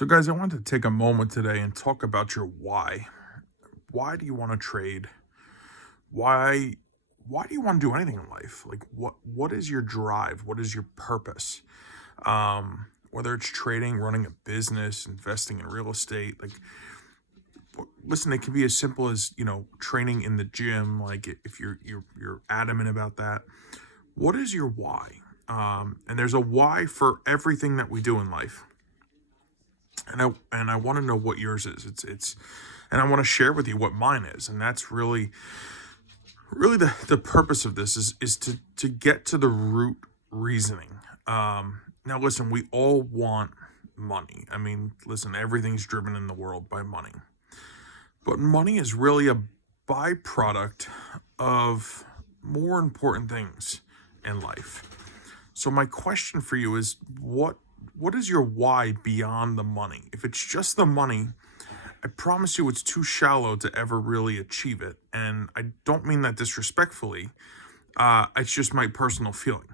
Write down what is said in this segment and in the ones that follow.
So, guys, I wanted to take a moment today and talk about your why. Why do you want to trade? Why why do you want to do anything in life? Like what is your drive? What is your purpose? Whether it's trading, running a business, investing in real estate, like listen, it can be as simple as, training in the gym, like if you're adamant about that. What is your why? And there's a why for everything that we do in life. And I want to know what yours is. It's and I want to share with you what mine is. And that's really the purpose of this is to get to the root reasoning. Now listen, we all want money. I mean, listen, everything's driven in the world by money. But money is really a byproduct of more important things in life. So my question for you is what is your why beyond the money? If it's just the money, I promise you it's too shallow to ever really achieve it. And I don't mean that disrespectfully. It's just my personal feeling.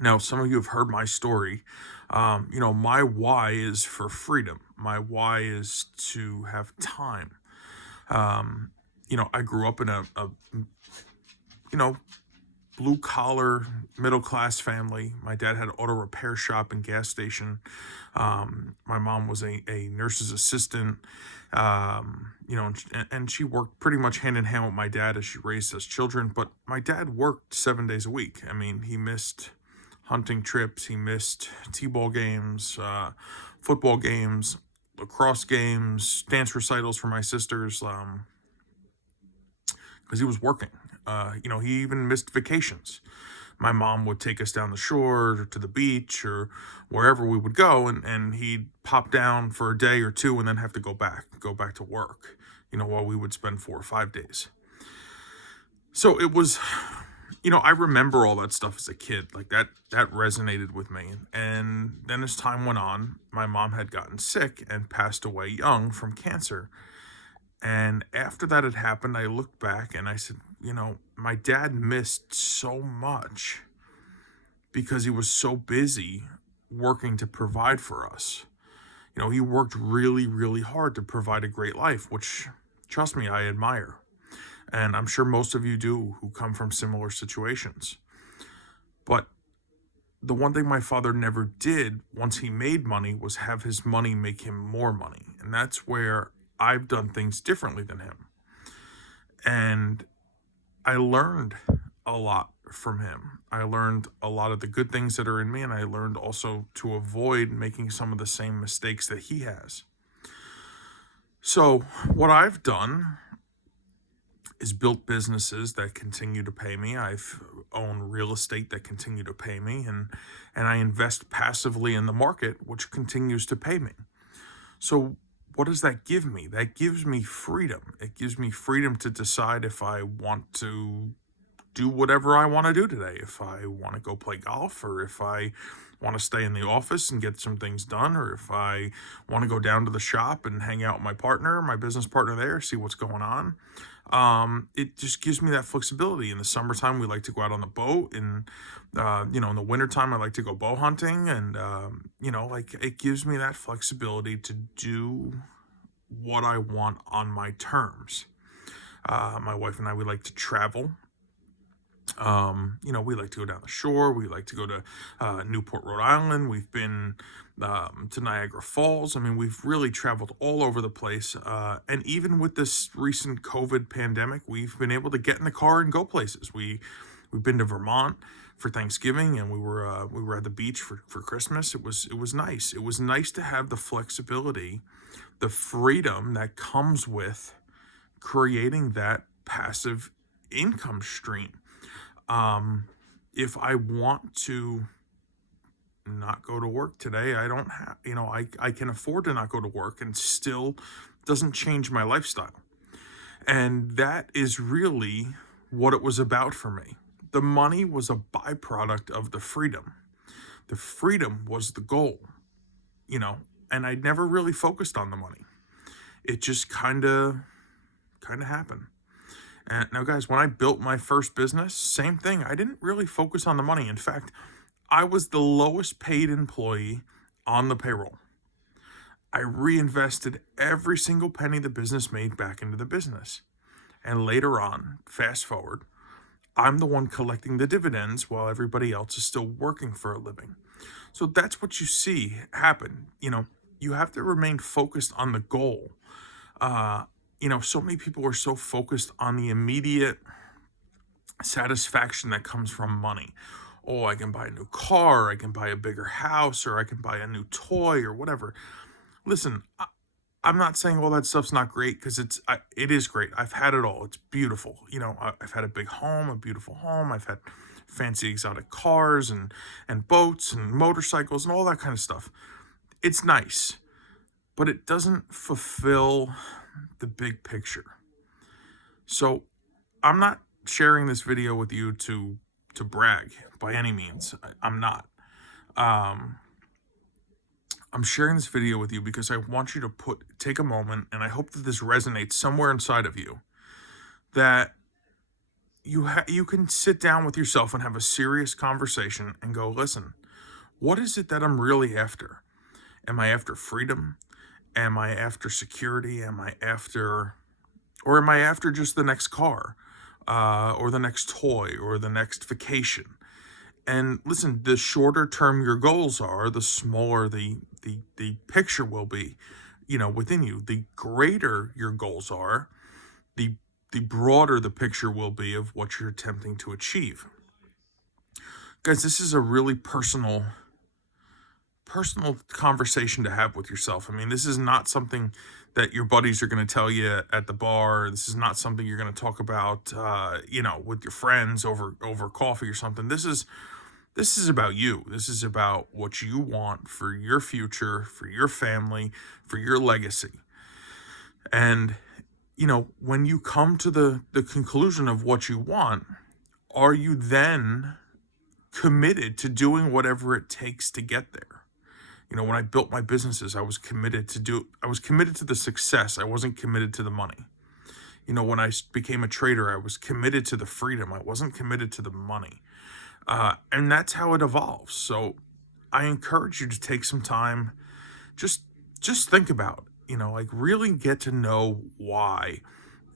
Now, some of you have heard my story. My why is for freedom. My why is to have time. I grew up in a you know, blue collar, middle class family. My dad had an auto repair shop and gas station. My mom was a nurse's assistant. And she worked pretty much hand in hand with my dad as she raised us children. But my dad worked 7 days a week. I mean, he missed hunting trips, he missed t-ball games, football games, lacrosse games, dance recitals for my sisters, because he was working. He even missed vacations. My mom would take us down the shore or to the beach or wherever we would go, and he'd pop down for a day or two and then have to go back to work, while we would spend 4 or 5 days. So it was, I remember all that stuff as a kid, like that resonated with me. And then as time went on, my mom had gotten sick and passed away young from cancer. And after that had happened, I looked back and I said, my dad missed so much because he was so busy working to provide for us. He worked really, really hard to provide a great life, which, trust me, I admire. And I'm sure most of you do who come from similar situations. But the one thing my father never did once he made money was have his money make him more money. And that's where I've done things differently than him. And I learned a lot from him. I learned a lot of the good things that are in me, and I learned also to avoid making some of the same mistakes that he has. So what I've done is built businesses that continue to pay me. I've owned real estate that continue to pay me, and I invest passively in the market, which continues to pay me. So what does that give me? That gives me freedom. It gives me freedom to decide if I want to do whatever I want to do today. If I want to go play golf, or if I want to stay in the office and get some things done, or if I want to go down to the shop and hang out with my business partner there, see what's going on. It just gives me that flexibility. In the summertime, we like to go out on the boat, and in the wintertime, I like to go bow hunting, and it gives me that flexibility to do what I want on my terms. My wife and I, we like to travel. We like to go down the shore. We like to go to Newport, Rhode Island. We've been to Niagara Falls. I mean, we've really traveled all over the place. And even with this recent COVID pandemic, we've been able to get in the car and go places. We've been to Vermont for Thanksgiving, and we were at the beach for Christmas. It was nice. It was nice to have the flexibility, the freedom that comes with creating that passive income stream. If I want to not go to work today, I don't have, I can afford to not go to work and still doesn't change my lifestyle. And that is really what it was about for me. The money was a byproduct of the freedom. The freedom was the goal, and I never really focused on the money. It just kind of happened. And now, guys, when I built my first business, same thing. I didn't really focus on the money. In fact, I was the lowest paid employee on the payroll. I reinvested every single penny the business made back into the business. And later on, fast forward, I'm the one collecting the dividends while everybody else is still working for a living. So that's what you see happen. You have to remain focused on the goal. So many people are so focused on the immediate satisfaction that comes from money. Oh, I can buy a new car, I can buy a bigger house, or I can buy a new toy or whatever. Listen, I'm not saying all that stuff's not great, because it is great. I've had it all. It's beautiful. I've had a big home, a beautiful home. I've had fancy exotic cars and boats and motorcycles and all that kind of stuff. It's nice, but it doesn't fulfill the big picture. So I'm not sharing this video with you to brag by any means. I'm not. I'm sharing this video with you because I want you to take a moment, and I hope that this resonates somewhere inside of you, that you can sit down with yourself and have a serious conversation and go, listen, what is it that I'm really after? Am I after freedom? Am I after security? Am I after just the next car, or the next toy, or the next vacation? And listen, the shorter term your goals are, the smaller the picture will be, within you. The greater your goals are, the broader the picture will be of what you're attempting to achieve. Guys, this is a really personal conversation to have with yourself. I mean, this is not something that your buddies are going to tell you at the bar. This is not something you're going to talk about, with your friends over coffee or something. This is about you. This is about what you want for your future, for your family, for your legacy. And, when you come to the conclusion of what you want, are you then committed to doing whatever it takes to get there? When I built my businesses, I was committed to the success. I wasn't committed to the money. When I became a trader, I was committed to the freedom. I wasn't committed to the money. And that's how it evolves. So I encourage you to take some time, just think about, really get to know why,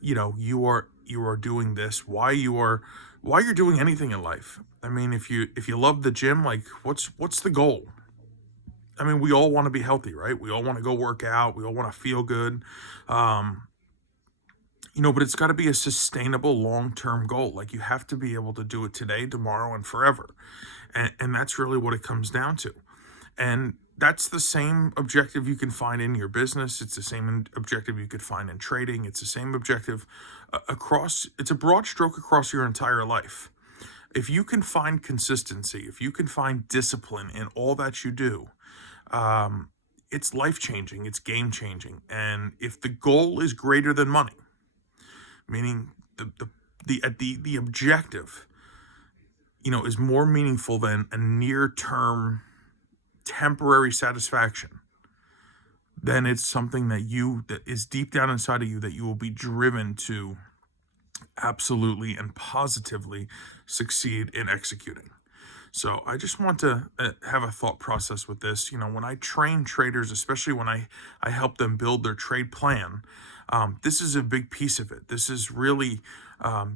you are doing this, why you're doing anything in life. I mean, if you love the gym, like what's the goal? I mean, we all want to be healthy, right? We all want to go work out. We all want to feel good. But it's got to be a sustainable long-term goal. Like, you have to be able to do it today, tomorrow, and forever. And that's really what it comes down to. And that's the same objective you can find in your business. It's the same objective you could find in trading. It's the same objective it's a broad stroke across your entire life. If you can find consistency, if you can find discipline in all that you do, it's life-changing, it's game-changing. And if the goal is greater than money, meaning the objective, is more meaningful than a near-term temporary satisfaction, then it's something that is deep down inside of you that you will be driven to absolutely and positively succeed in executing. So I just want to have a thought process with this. When I train traders, especially when I help them build their trade plan, this is a big piece of it. This is really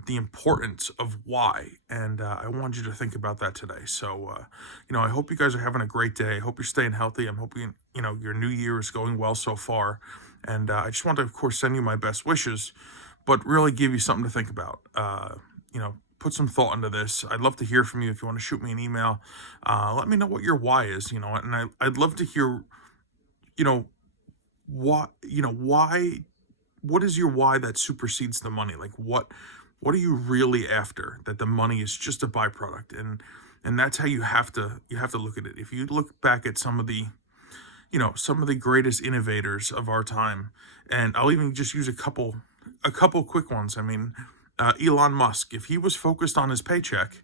the importance of why. And I want you to think about that today. So, I hope you guys are having a great day. I hope you're staying healthy. I'm hoping, your new year is going well so far. And I just want to, of course, send you my best wishes, but really give you something to think about. Put some thought into this. I'd love to hear from you. If you want to shoot me an email, let me know what your why is, and I'd love to hear, what is your why that supersedes the money? Like, what are you really after, that the money is just a byproduct? And that's how you have to look at it. If you look back at some of the greatest innovators of our time, and I'll even just use a couple quick ones. I mean, Elon Musk, if he was focused on his paycheck,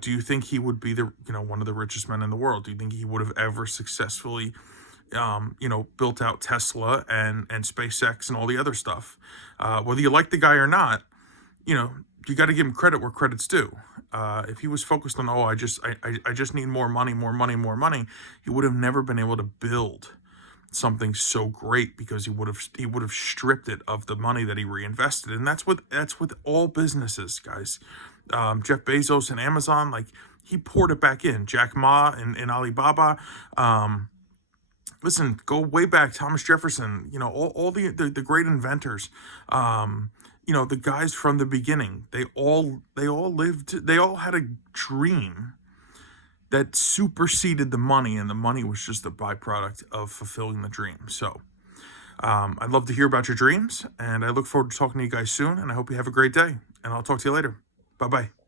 do you think he would be one of the richest men in the world? Do you think he would have ever successfully, built out Tesla and SpaceX and all the other stuff? Whether you like the guy or not, you got to give him credit where credit's due. If he was focused on, I just need more money, he would have never been able to build something so great because he would have stripped it of the money that he reinvested. And that's with all businesses, guys. Jeff Bezos and Amazon, like, he poured it back in. Jack Ma and Alibaba. Listen, go way back. Thomas Jefferson. All the great inventors. The guys from the beginning. They all lived. They all had a dream that superseded the money, and the money was just a byproduct of fulfilling the dream. So I'd love to hear about your dreams, and I look forward to talking to you guys soon, and I hope you have a great day, and I'll talk to you later. Bye-bye.